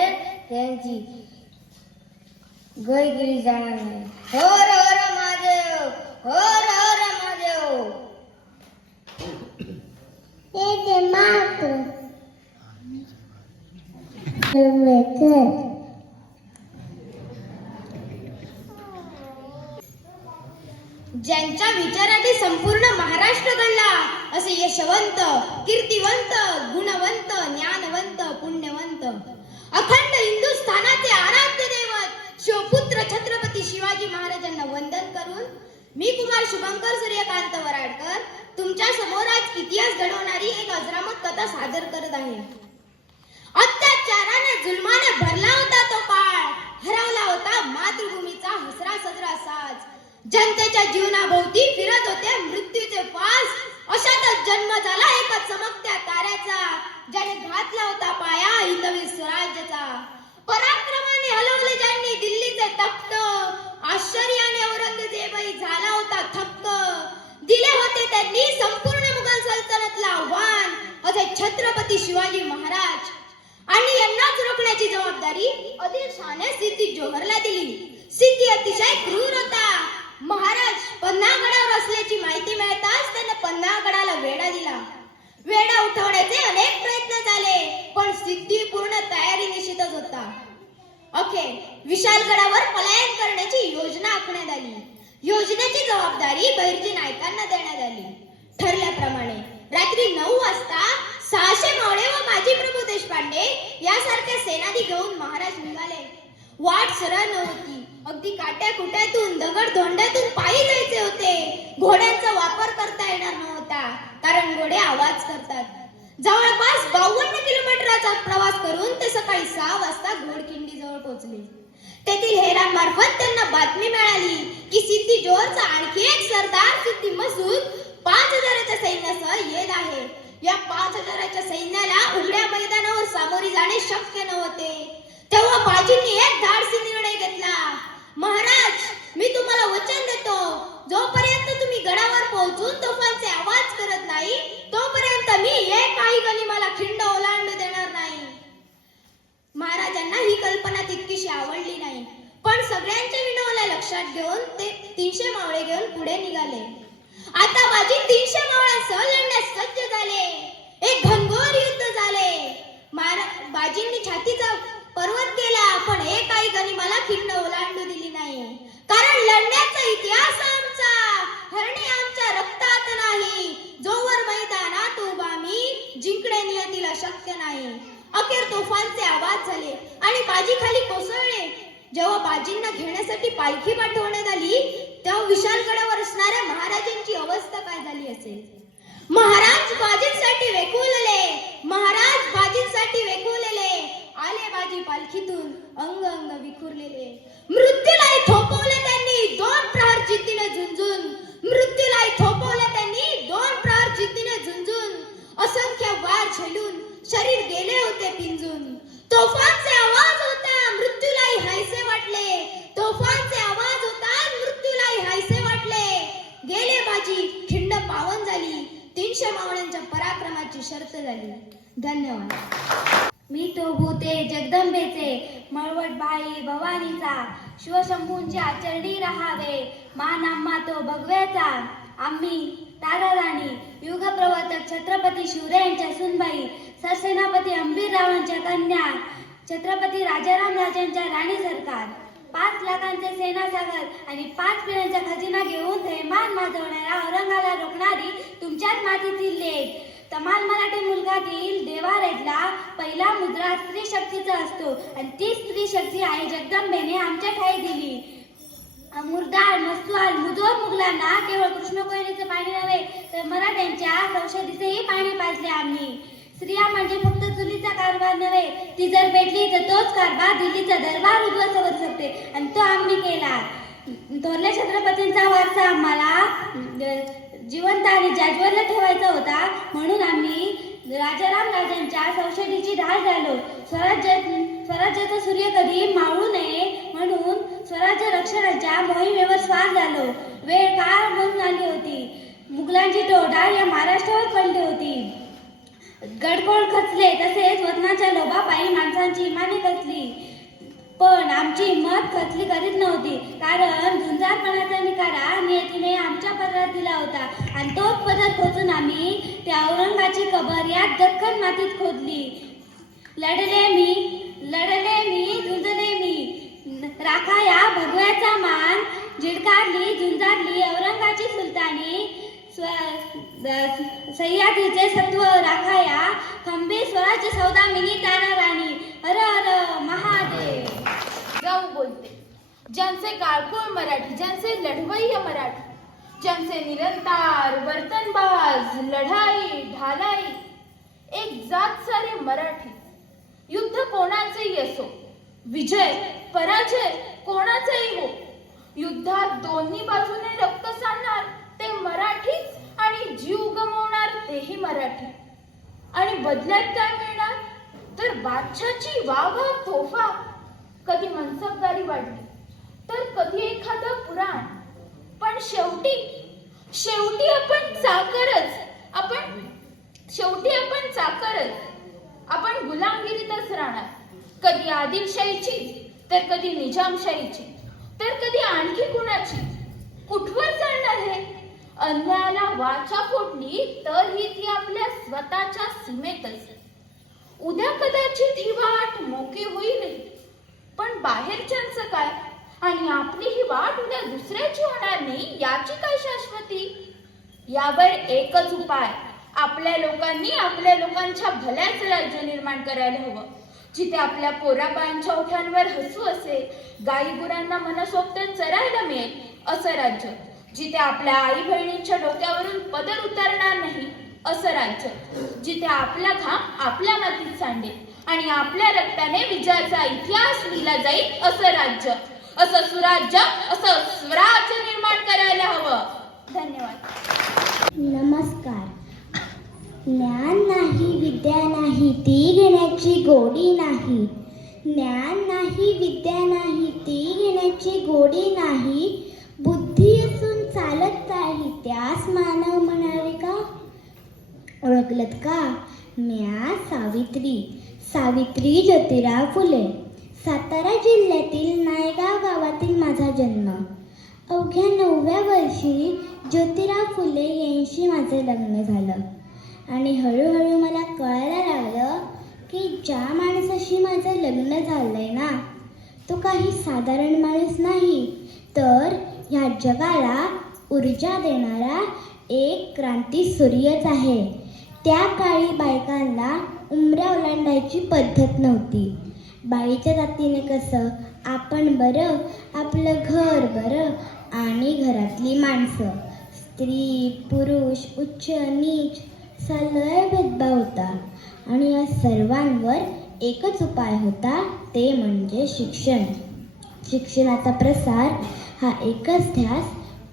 असेल त्यांची गय केली जाणार नाही. हर हर महादेव हर हर महादेव. ज्यांच्या विचाराने संपूर्ण महाराष्ट्र घडला असे यशवंत कीर्तिवंत गुणवंत ज्ञानवंत पुण्यवंत. अखंड हिंदुस्थानाचे आराध्य दैवत शिवपुत्र छत्रपती शिवाजी महाराजांना वंदन करून मी कुमार शुभंकर सूर्यकांत वराडकर तुमच्यासमोर आज इतिहास घडवणारी एक अजरामत कथा सादर करत आहे. अत्याचाराने जुलमाने भरला होता तो काळ. हरवला होता मातृभूमीचा हसरा सजरा साज. जनतेच्या जीवनाभोवती फिरत होते मृत्यूचे फास अशातच जन्म झाला एका चमकत्या ताऱ्याचा. ज्याने घातला होता पाया हिंदवी स्वराज्याचा. पराक्रमाने हलवले ज्यांनी दिल्लीचे तख्त. आश्चर्याने औरंगजेबही झाला होता थक्क. दिले होते त्यांनी संपूर्ण मुघल सल्तनतला आव्हान. असे छत्रपती शिवाजी महाराज. आणि यांनाच रोखण्याची जबाबदारी आदिलशहाने सिद्धी जोहरला दिली. सिद्धी अतिशय क्रूर होता महाराज पन्हागडावर असल्याची माहिती मिळताच त्यानं पन्हागडाला वेढा दिला. वेढा उठवण्याचे अनेक प्रयत्न झाले पण सिद्धी पूर्ण तयारी निश्चितच होता. ओके विशालगडावर पलायन करण्याची योजना आखण्यात आली. योजनेची जबाबदारी बहिर्जी नायकांना देण्यात आली. ठरल्याप्रमाणे रात्री नऊ वाजता सहाशे मावळे व माजी प्रभू देशपांडे यासारखे सेनानी घेऊन महाराज निघाले. वाट सरळ नव्हती अगदी काट्या कुट्यातून दगड धोंड्यातून पायी जायचे होते. घोड्यांचा वापर करता येणार नव्हता कारण घोडे आवाज करतात. जवळपास बावन्न किलोमीटरचा प्रवास करून ते सकाळी सहा वाजता घोडखिंडी जवळ पोहोचले. तेथील हेरांमार्फत त्यांना बातमी मिळाली की सिद्धी जोरचा आणखी एक सरदार सिद्धी मसूद पाच हजाराच्या सैन्यासह येत आहे. या पाच हजाराच्या सैन्याला उघड्या मैदानावर सामोरी जाणे शक्य नव्हते. तेव्हा बाजींनी एक धाडसी निर्णय घेतला. महाराज मी तुम्हाला वचन देतो. जोपर्यंत तुम्ही गडावर पोहोचून तोफांचे आवाज करत नाही तोपर्यंत मी एक काही गणी मला खिंड ओलांडू देणार नाही. महाराजांना ही कल्पना तितकीशी आवडली नाही. पण सगळ्यांच्या विनोला लक्षात घेऊन ते तीनशे मावळे घेऊन पुढे निघाले. आता बाजी तीनशे मावळ्यांसह लढण्यास सज्ज झाले एक घनघोर युद्ध झाले महारा बाजींनी छातीचा पर्वत केला पण एक काही गनिमाला खिंड ओलांडू दिली नाही. कारण लढण्याचा इतिहास आमचा हरणे आमच्या रक्तात नाही. जोवर मैदानात उभा मी जिंकणे नियतीला शक्य नाही. अखेर तोफांचे आवाज झाले आणि बाजी खाली कोसळले. जेव्हा बाजींना घेण्यासाठी पालखी पाठवण्यात आली तेव्हा विशाल गडावर असणाऱ्या महाराजांची अवस्था काय झाली असेल? महाराज बाजींसाठी वेकुलले महाराज बाजींसाठी वेकुलले आले बाजी पालखीतून अंग अंग विखुरलेले. मृत्यूलाही थोपवले त्यांनी दोन प्रहर जिद्दीने झुंजून. मृत्यूला थोपवले त्यांनी दोन प्रहर जिद्दीने झुंजून. असंख्य वार झेलून शरीर गेले होते पिंजून. तोफांचे आवाज होता मृत्यूलाही हायसे वाटले. तोफांचे आवाज होता मृत्यूलाही हायसे वाटले. गेले बाजी खिंड पावन झाली. तीनशे मावळ्यांच्या पराक्रमाची शर्त झाली. धन्यवाद. मी तो भूते जगदंबेचे मळवट बाई भवानीचा. शिवशंभूंची आचरणी राहावे. मान आम्हा तो भगव्याचा. आम्ही तारा राणी युगप्रवर्तक छत्रपती शिवरायांच्या सुनबाई सरसेनापती अंबीररावांच्या कन्या छत्रपती राजाराम राजांच्या राणी सरकार. पाच लाखांचे सेना सागर आणि पाच पिढ्यांचा खजिना घेऊन थैमान माजवणाऱ्या औरंगाला रोखणारी तुमच्याच मातीतील लेख. तमाल मराठी मुलगातील देवारेडला पहिला मुद्रा स्त्री शक्तीचा असतो. आणि ती स्त्री शक्ती आई जगदंबेने आमच्या ठाई दिली. मुरदार मस्वाल मुजोर मुघलांना केवळ कृष्ण कोयनेचे पाणी नव्हे तर मराठ्यांच्या संसदेचेही पाणी पाजले आम्ही. स्त्रिया म्हणजे फक्त चुलीचा कारभार नव्हे ती जर भेटली तर तोच कारभार दिल्लीचा दरबार उद्ध्वस्त करू शकते आणि तो आम्ही केला. थोरल्या छत्रपतींचा वारसा आम्हाला जिवंत आणि जाज्वल्य ठेवायचा होता. म्हणून आम्ही राजाराम राजांच्या संसदेची धार झालो. स्वराज्य स्वराज्याचा सूर्य कधी मावळू नये म्हणून स्वराज्य रक्षणाच्या मोहिमेवर श्वास झालो. वेळ काळ म्हणून आली होती. मुघलांची टोडा या महाराष्ट्रावर पडली होती. गडकोळ खचले तसेच वतनाच्या लोभापायी माणसांची इमाने खचली. पण आमची हिंमत खचली करीत नव्हती. कारण झुंजारपणाचा निकारा नियतीने आमच्या पदरात दिला होता. आणि तोच पदर खोचून आम्ही त्या औरंगाची कबर या दख्खन मातीत खोदली. लढले मी लढले मी झुंजले मी. राखा या भगव्याचा मान. झिडकारली झुंजारली औरंगाची सुलतानी. स्व- सह्याद्रीचे सत्व राखाया खंबे स्वराज्य सौदामिनी तारा राणी हर हर महादेव. ज्यांचे काळकोळ मराठी ज्यांचे लढवय्य मराठी ज्यांचे निरंतर वर्तनबाज लढाई ढालाई एक जात सारे मराठी. युद्ध कोणाचेही असो विजय पराजय कोणाचाही हो? युद्धात दोन्ही बाजूने रक्त सांडणार ते मराठीच आणि जीव गमवणार तेही मराठी. आणि बदल्यात काय मिळणार? तर बादशाची वा वा तोफा. कधी मनसबदारी वाढली तर कधी एखादं पुराण. पण शेवटी शेवटी आपण चाकरच. आपण शेवटी आपण चाकरच. आपण गुलामगिरीतच राहणार. कधी आदिलशाहीची तर कधी निजामशाहीची. तर कधी आणखी कुणाची? कुठवर चालणार हे? अन्यायाला वाचा फोडली तर ही ती आपल्या स्वतःच्या सीमेतच. उद्या कदाचित ही वाट मोकी होईल. पण बाहेरच्यांचं काय? आणि आपली ही वाट उद्या दुसऱ्याची होणार नाही याची काय शाश्वती? यावर एकच उपाय आपल्या लोकांनी आपल्या लोकांच्या भल्याच राज्य निर्माण करायला हवं. जिथे आपल्या पोराबाळांच्या ओठ्यांवर हसू असेल गाई गुरांना मनसोक्त चरायला मिळेल असं राज्य. जिथे आपल्या आई बहिणींच्या डोक्यावरून पदर उतरणार नाही असं राज्य. जिथे आपला घाम आपल्या मातीत सांडेल आणि आपल्या रक्ताने विजयाचा इतिहास लिहिला जाईल असं राज्य. असं सुराज्य असं स्वराज्य निर्माण करायला हवं. धन्यवाद. नमस्कार. ज्ञान नाही विद्या नाही ती घेण्याची गोडी नाही. ज्ञान नाही विद्या नाही ती घेण्याची गोडी नाही. बुद्धी असून चालत नाही त्यास मानव म्हणावे का? ओळखलत का? म्या सावित्री. सावित्री ज्योतिराव फुले. सातारा जिल्ह्यातील नायगाव गावातील माझा जन्म. अवघ्या नवव्या वर्षी ज्योतिराव फुले यांशी माझे लग्न झालं. आणि हळूहळू मला कळायला लागलं की ज्या माणसाशी माझं लग्न झालंय ना तो काही साधारण माणूस नाही. तर ह्या जगाला ऊर्जा देणारा एक क्रांती सूर्यच आहे. त्या काळी बायकांना उमऱ्या ओलांडायची पद्धत नव्हती. बाईच्या जातीने कसं? आपण बरं आपलं घर बरं आणि घरातली माणसं. स्त्री पुरुष उच्च नीच सगळा भेदभाव होता. आणि या सर्वांवर एकच उपाय होता ते म्हणजे शिक्षण. शिक्षणाचा प्रसार हा एकच ध्यास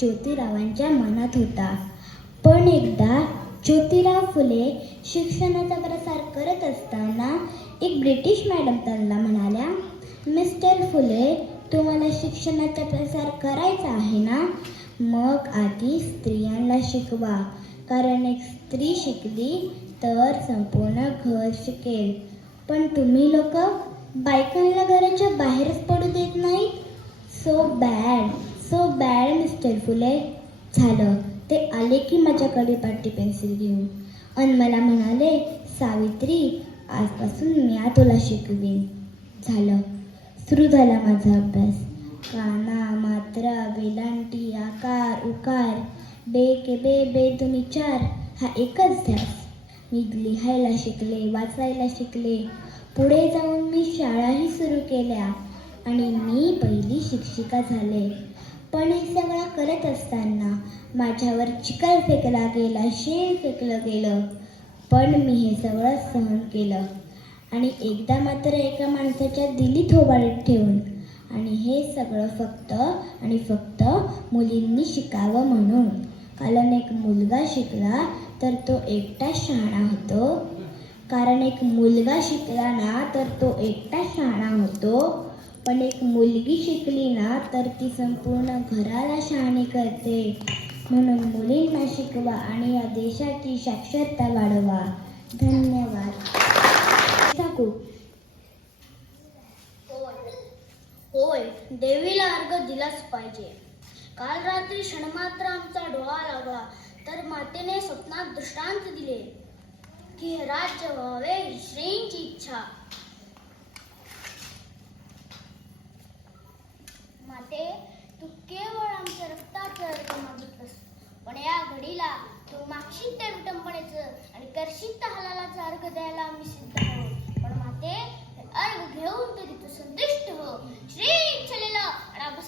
ज्योतिरावांच्या मनात होता. पण एकदा ज्योतिराव फुले शिक्षणाचा प्रसार करत असताना एक ब्रिटिश मॅडम त्यांना म्हणाल्या मिस्टर फुले तुम्हाला शिक्षणाचा प्रसार करायचा आहे ना? मग आधी स्त्रियांना शिकवा. कारण एक स्त्री शिकली तर संपूर्ण घर शिकेल. पण तुम्ही लोक बायकांना घराच्या बाहेरच पडू देत नाही so bad so bad mister Phule झालं. ते आले की माझ्याकडे पाटी पेन्सिल घेऊन. आणि मला म्हणाले सावित्री आजपासून मी तुला शिकवीन. झालं. सुरू झाला माझा अभ्यास. काना मात्रा वेलांटी आकार उकार बे के बे बे तुम्ही चार हा एकच ध्यास. मी लिहायला शिकले वाचायला शिकले. पुढे जाऊन मी शाळाही सुरू केल्या आणि मी पहिली शिक्षिका झाले. पण हे सगळं करत असताना माझ्यावर चिखल फेकला गेला शेण फेकलं गेलं. पण मी हे सगळं सहन केलं. आणि एकदा मात्र एका माणसाच्या दिली थोबाडीत ठेवून आणि हे सगळं फक्त आणि फक्त मुलींनी शिकावं म्हणून. कारण एक मुलगा शिकला तर तो एकटा शहाणा होतो. कारण एक मुलगा शिकला ना तर तो एकटा शहाणा होतो. पण एक मुलगी शिकली ना तर ती संपूर्ण घराला शहाणी करते. म्हणून मुलींना शिकवा आणि या देशाची साक्षरता वाढवा. धन्यवाद. ठाकूर होय देवीला अर्घ दिलाच पाहिजे. काल रात्री क्षणमात्र आमचा डोळा लागला तर मातेने स्वप्नात दृष्टांत दिले. की हे राज्य व्हावे श्रींची इच्छा. माते तू केवळ आमच्या रक्ताचं अर्घ मागितलंस. पण या घडीला तू मागशील त्या विटंबनेचं आणि करशील त्या हलालाचा अर्घ द्यायला आम्ही सिद्ध आहोत. पण माते अर्घ घेऊन तरी तू संतुष्ट हो. श्री इच्छलेलं आणि आपण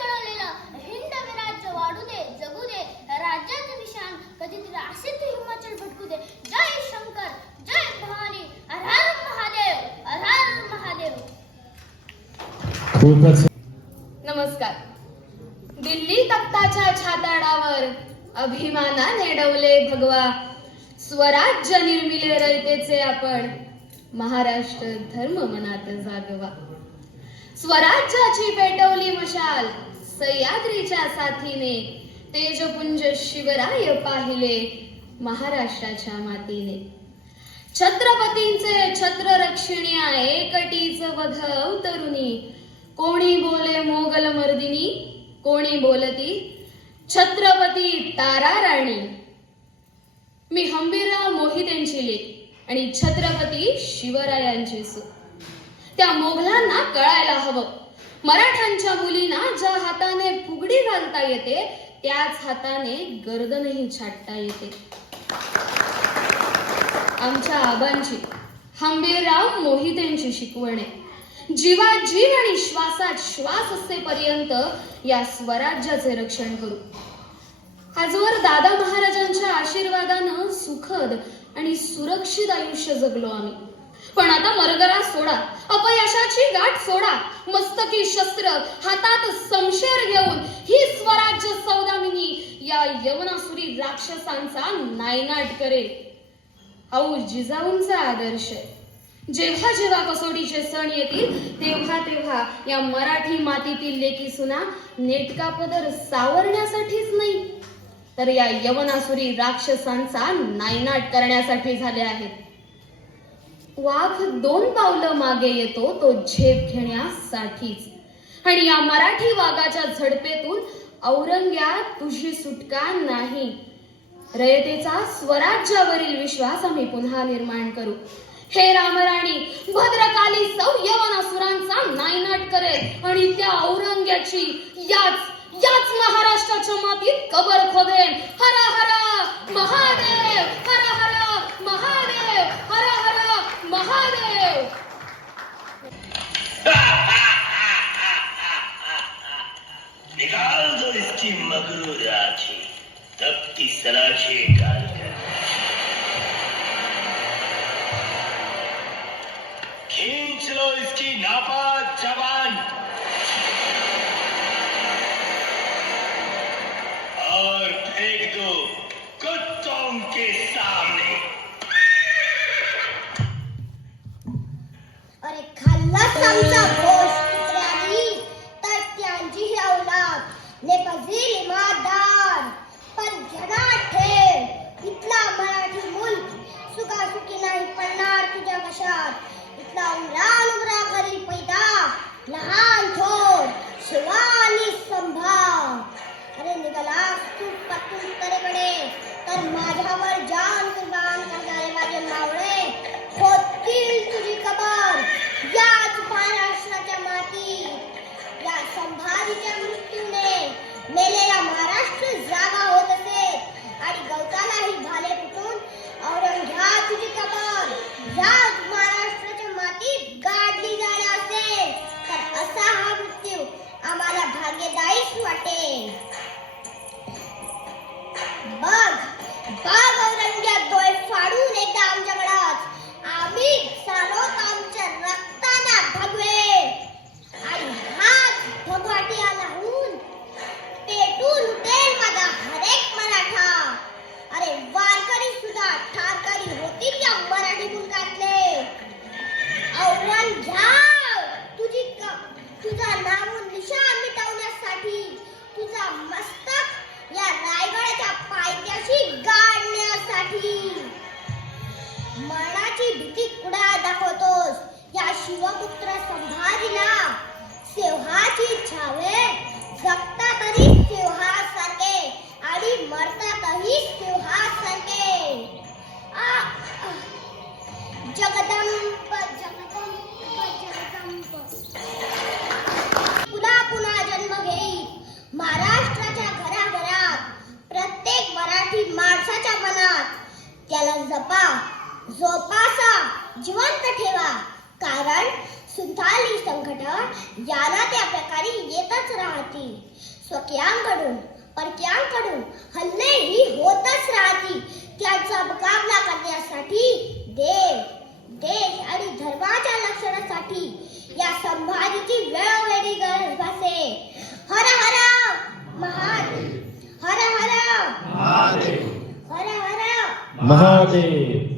घडवलेलं हिंद राज्य वाढू दे जगू दे. राज्याचं निशाण कधीतरी असे तू हिमाचल भटकू दे. जय शंकर जय भवानी हर हर महादेव हर हर महादेव. तख्ताच्या छाताडावर अभिमानाने डवले भगवा. स्वराज्य निर्मिले रयतेचे आपण. महाराष्ट्र धर्म मनात जागवा. स्वराज्याची पेटवली मशाल सह्याद्रीच्या साथीने. तेजपुंज शिवराय पाहिले महाराष्ट्राच्या मातीने. छत्रपतींचे छत्र रक्षिण्या एकटीच वध तरुणी. कोणी बोले मोगल मर्दिनी कोणी बोलती छत्रपती तारा राणी मी हंबीरराव मोहितेंची लेख आणि छत्रपती शिवरायांची सू त्या मोगलांना कळायला हवं. मराठ्यांच्या मुलींना ज्या हाताने फुगडी घालता येते त्याच हाताने गर्दनही छाटता येते. आमच्या आबांची हंबीरराव मोहितेंची शिकवण. आहे जीवा जीव आणि श्वासात श्वास असेपर्यंत या स्वराज्याचे रक्षण करू. आजवर दादा महाराजांच्या आशीर्वादानं सुखद आणि सुरक्षित आयुष्य जगलो आम्ही. पण आता मरगरा सोडा अपयशाची गाठ सोडा मस्तकी शस्त्र हातात संशेर घेऊन ही स्वराज्य सौदामिनी या यवनासुरी राक्षसांचा नायनाट करेल. औ जिजाऊंचा आदर्श आहे. जेव्हा जेव्हा कसोटीचे सण येतील तेव्हा तेव्हा या मराठी मातीतील लेकी सुना नेटका पदर सावरण्यासाठीच नाही. तर या यवनासुरी राक्षसांचा नायनाट करण्यासाठी झाले आहेत. वाघ दोन पावलं मागे येतो तो झेप घेण्यासाठीच. आणि या मराठी वाघाच्या झडपेतून औरंग्या तुझी सुटका नाही. रयतेचा स्वराज्यावरील विश्वास आम्ही पुन्हा निर्माण करू. हे रामराणी भद्रकाली सौ यवनासुरांचा नायनाट करेल. आणि त्या औरंग्याची याच याच महाराष्ट्राच्या मातीत कबर खोदेन. हरा हरा! अरे खाल्लाच घोष तर त्यांची औलाद पण ध्यानात ठेव इथला मराठी सुखासुखी नाही पडणार तुझ्या कशात इथला उमरान उमरा करील पैदा लहान थोर शिवानी संभाव. अरे निघाला तू पतून तर माझ्यावर संभाजीच्या मृत्यूने मेलेला महाराष्ट्र जागा शिवपुत्र संभाजीना सिंहाची छावे जगता तरी सिंहासारखे आणि मरता तरी सिंहासारखे जगदंब जगदंब जगदंब. पुन्हा पुन्हा जन्म घेईल महाराष्ट्राच्या घराघरात प्रत्येक मराठी माणसाच्या मनात. त्याला जपा जोपासा जिवंत ठेवा. कारण सुधारली संकट याला त्या प्रकारे येतच राहतील. स्वकीयांकडून परक्यांकडून हल्लेही होतच राहतील. त्यांचा मुकाबला करण्यासाठी देव देश आणि धर्माच्या लक्षणासाठी या संभाजीची वेळोवेळी गरज भासे. हर हर महादेव. हर हर. हर हर. महादेव.